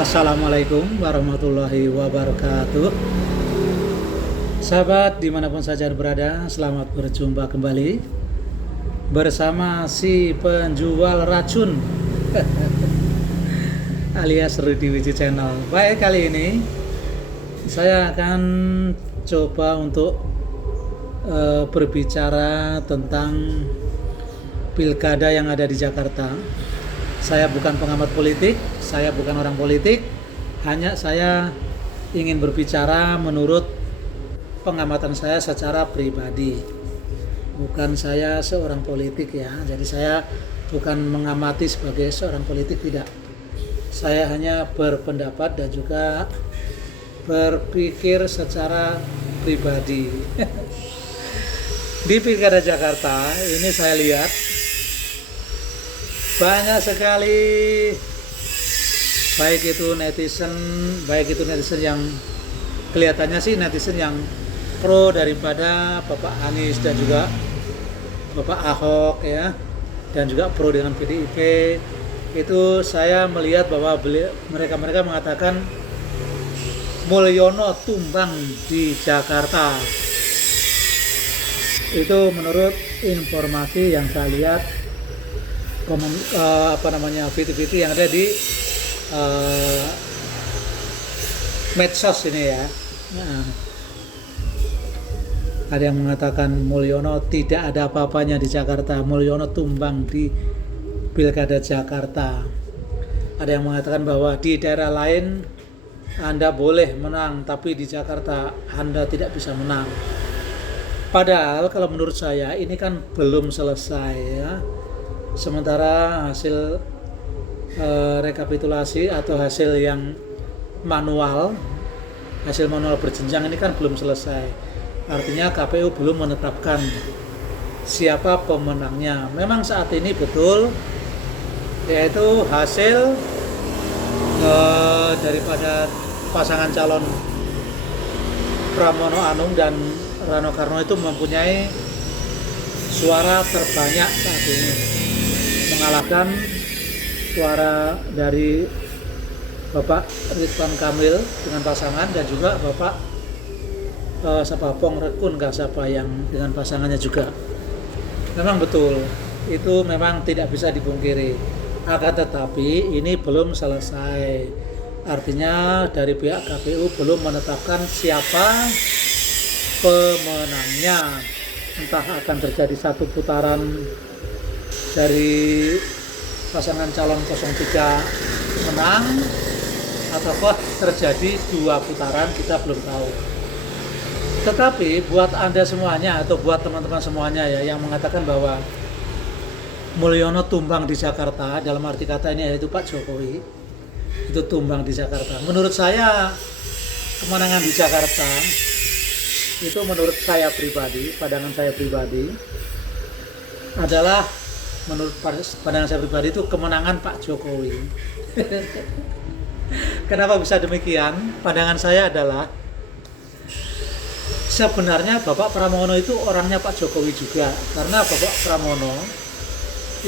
Assalamualaikum warahmatullahi wabarakatuh. Sahabat dimanapun saja berada, selamat berjumpa kembali bersama si penjual racun alias Rudy Wiji Channel. Baik, kali ini saya akan coba untuk berbicara tentang pilkada yang ada di Jakarta. Saya bukan pengamat politik, saya bukan orang politik, hanya saya ingin berbicara menurut pengamatan saya secara pribadi. Bukan saya seorang politik ya, jadi saya bukan mengamati sebagai seorang politik, tidak. Saya hanya berpendapat dan juga berpikir secara pribadi. Di Pilkada Jakarta ini saya lihat banyak sekali baik itu netizen yang kelihatannya sih netizen yang pro daripada Bapak Anies dan juga Bapak Ahok ya, dan juga pro dengan PDIP. Itu saya melihat bahwa mereka mengatakan Mulyono tumbang di Jakarta. Itu menurut informasi yang saya lihat video-video yang ada di medsos ini ya. Nah, ada yang mengatakan Mulyono tidak ada apa-apanya di Jakarta, Mulyono tumbang di Pilkada Jakarta. Ada yang mengatakan bahwa di daerah lain Anda boleh menang, tapi di Jakarta Anda tidak bisa menang. Padahal kalau menurut saya ini kan belum selesai ya. Sementara hasil rekapitulasi atau hasil manual berjenjang ini kan belum selesai. Artinya KPU belum menetapkan siapa pemenangnya. Memang saat ini betul, yaitu hasil daripada pasangan calon Pramono Anung dan Rano Karno itu mempunyai suara terbanyak saat ini, mengalahkan suara dari Bapak Ridwan Kamil dengan pasangan dan juga Bapak Sapapong Rekun Kasapa yang dengan pasangannya juga. Memang betul, itu memang tidak bisa dipungkiri. Akan tetapi ini belum selesai. Artinya dari pihak KPU belum menetapkan siapa pemenangnya. Entah akan terjadi satu putaran dari pasangan calon 03 menang ataukah terjadi dua putaran, kita belum tahu. Tetapi buat Anda semuanya atau buat teman-teman semuanya ya yang mengatakan bahwa Mulyono tumbang di Jakarta, dalam arti kata ini yaitu Pak Jokowi itu tumbang di Jakarta. Menurut saya kemenangan di Jakarta itu menurut saya pribadi, pandangan saya pribadi adalah menurut pandangan saya pribadi itu kemenangan Pak Jokowi. Kenapa bisa demikian? Pandangan saya adalah sebenarnya Bapak Pramono itu orangnya Pak Jokowi juga, karena Bapak Pramono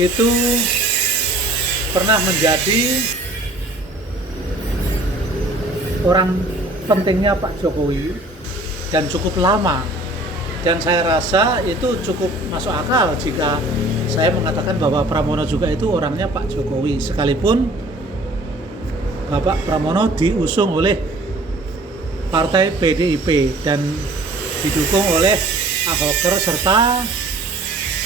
itu pernah menjadi orang pentingnya Pak Jokowi dan cukup lama, dan saya rasa itu cukup masuk akal jika saya mengatakan bahwa Pramono juga itu orangnya Pak Jokowi, sekalipun Bapak Pramono diusung oleh partai PDIP dan didukung oleh Ahoker serta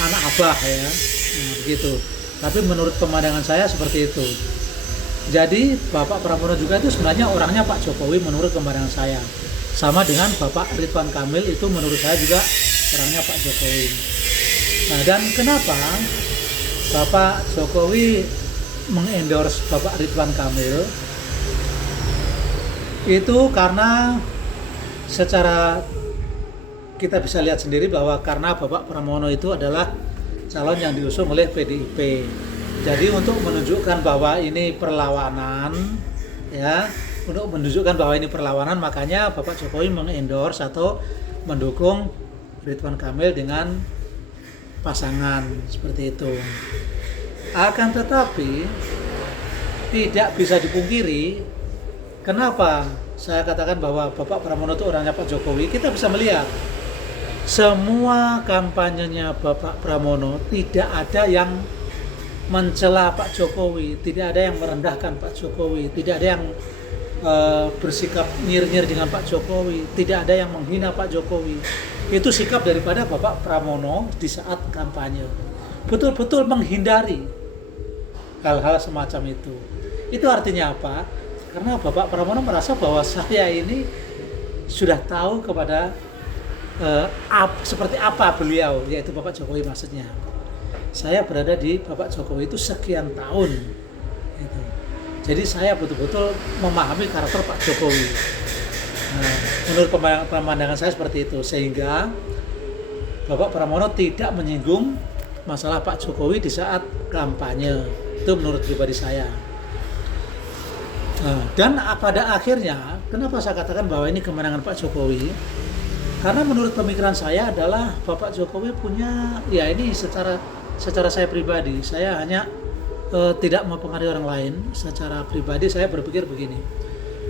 anak Abah ya. Nah, begitu. Tapi menurut pemandangan saya seperti itu. Jadi Bapak Pramono juga itu sebenarnya orangnya Pak Jokowi menurut pemandangan saya. Sama dengan Bapak Ridwan Kamil itu menurut saya juga orangnya Pak Jokowi. Nah, dan kenapa Bapak Jokowi mengendorse Bapak Ridwan Kamil? Itu karena secara kita bisa lihat sendiri bahwa karena Bapak Pramono itu adalah calon yang diusung oleh PDIP. Jadi untuk menunjukkan bahwa ini perlawanan ya, untuk menunjukkan bahwa ini perlawanan, makanya Bapak Jokowi mengendorse atau mendukung Ridwan Kamil dengan pasangan seperti itu. Akan tetapi tidak bisa dipungkiri Kenapa saya katakan bahwa Bapak Pramono itu orangnya Pak Jokowi? Kita bisa melihat semua kampanyenya Bapak Pramono tidak ada yang mencela Pak Jokowi, tidak ada yang merendahkan Pak Jokowi, tidak ada yang bersikap nyir-nyir dengan Pak Jokowi, tidak ada yang menghina Pak Jokowi. Itu sikap daripada Bapak Pramono di saat kampanye. Betul-betul menghindari hal-hal semacam itu. Itu artinya apa? Karena Bapak Pramono merasa bahwa saya ini sudah tahu kepada seperti apa beliau, yaitu Bapak Jokowi maksudnya. Saya berada di Bapak Jokowi itu sekian tahun. Gitu. Jadi saya betul-betul memahami karakter Pak Jokowi. Nah, menurut pemandangan saya seperti itu, sehingga Bapak Pramono tidak menyinggung masalah Pak Jokowi di saat kampanye. Itu menurut pribadi saya. Nah, dan pada akhirnya, kenapa saya katakan bahwa ini kemenangan Pak Jokowi? Karena menurut pemikiran saya adalah Bapak Jokowi punya, ya ini secara saya pribadi, saya hanya tidak mempengaruhi orang lain. Secara pribadi saya berpikir begini,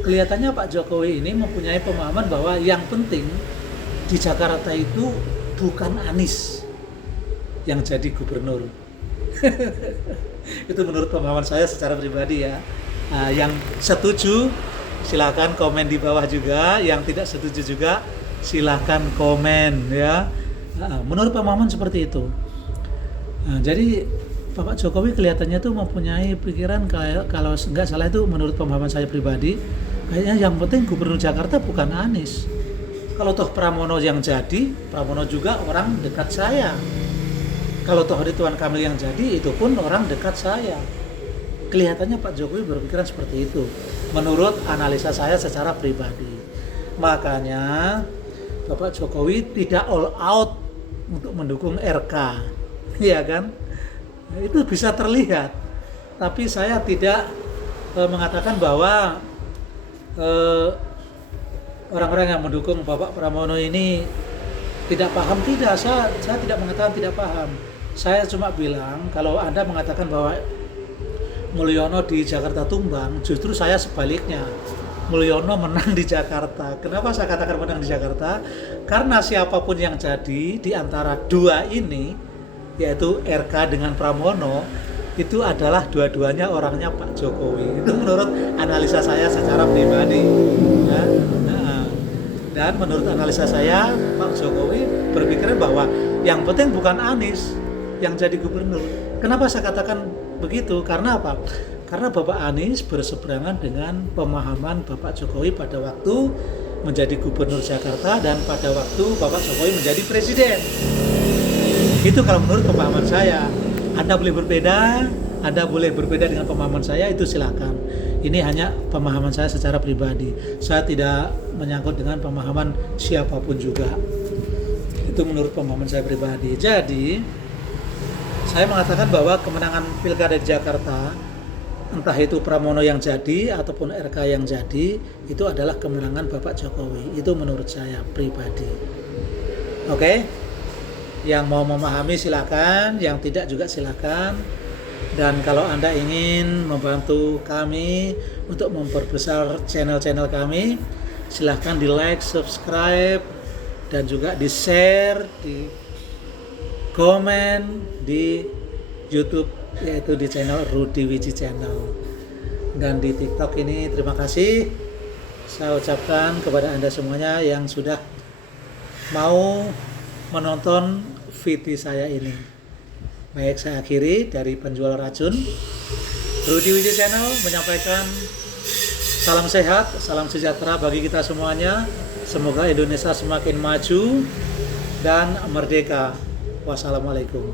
kelihatannya Pak Jokowi ini mempunyai pemahaman bahwa yang penting di Jakarta itu bukan Anies yang jadi gubernur. Itu menurut pemahaman saya secara pribadi ya. Yang setuju silakan komen di bawah juga, yang tidak setuju juga silakan komen ya. Menurut pemahaman seperti itu. Jadi Bapak Jokowi kelihatannya tuh mempunyai pikiran kalau nggak salah itu menurut pemahaman saya pribadi, kayaknya yang penting gubernur Jakarta bukan Anies. Kalau toh Pramono yang jadi, Pramono juga orang dekat saya. Kalau toh Ridwan Kamil yang jadi, itu pun orang dekat saya. Kelihatannya Pak Jokowi berpikiran seperti itu menurut analisa saya secara pribadi. Makanya Bapak Jokowi tidak all out untuk mendukung RK, ya kan? Itu bisa terlihat. Tapi saya tidak mengatakan bahwa orang-orang yang mendukung Bapak Pramono ini tidak paham. Tidak, saya tidak mengatakan tidak paham. Saya cuma bilang kalau Anda mengatakan bahwa Mulyono di Jakarta tumbang, justru saya sebaliknya. Mulyono menang di Jakarta. Kenapa saya katakan menang di Jakarta? Karena siapapun yang jadi di antara dua ini, yaitu RK dengan Pramono, itu adalah dua-duanya orangnya Pak Jokowi. Itu menurut analisa saya secara pribadi. Ya. Dan menurut analisa saya, Pak Jokowi berpikiran bahwa yang penting bukan Anies yang jadi gubernur. Kenapa saya katakan begitu? Karena apa? Karena Bapak Anies berseberangan dengan pemahaman Bapak Jokowi pada waktu menjadi gubernur Jakarta dan pada waktu Bapak Jokowi menjadi presiden. Itu kalau menurut pemahaman saya. Anda boleh berbeda dengan pemahaman saya, itu silakan. Ini hanya pemahaman saya secara pribadi. Saya tidak menyangkut dengan pemahaman siapapun juga. Itu menurut pemahaman saya pribadi. Jadi saya mengatakan bahwa kemenangan Pilkada di Jakarta, entah itu Pramono yang jadi ataupun RK yang jadi, itu adalah kemenangan Bapak Jokowi. Itu menurut saya pribadi. Oke? Yang mau memahami silakan, yang tidak juga silakan. Dan kalau Anda ingin membantu kami untuk memperbesar channel-channel kami, silahkan di like, subscribe, dan juga di share, di komen di YouTube, yaitu di channel Rudy Wiji Channel. Dan di TikTok ini terima kasih saya ucapkan kepada Anda semuanya yang sudah mau menonton video saya ini. Baik, saya akhiri dari penjual racun. Rudy Wiji Channel menyampaikan salam sehat, salam sejahtera bagi kita semuanya. Semoga Indonesia semakin maju dan merdeka. Wassalamualaikum.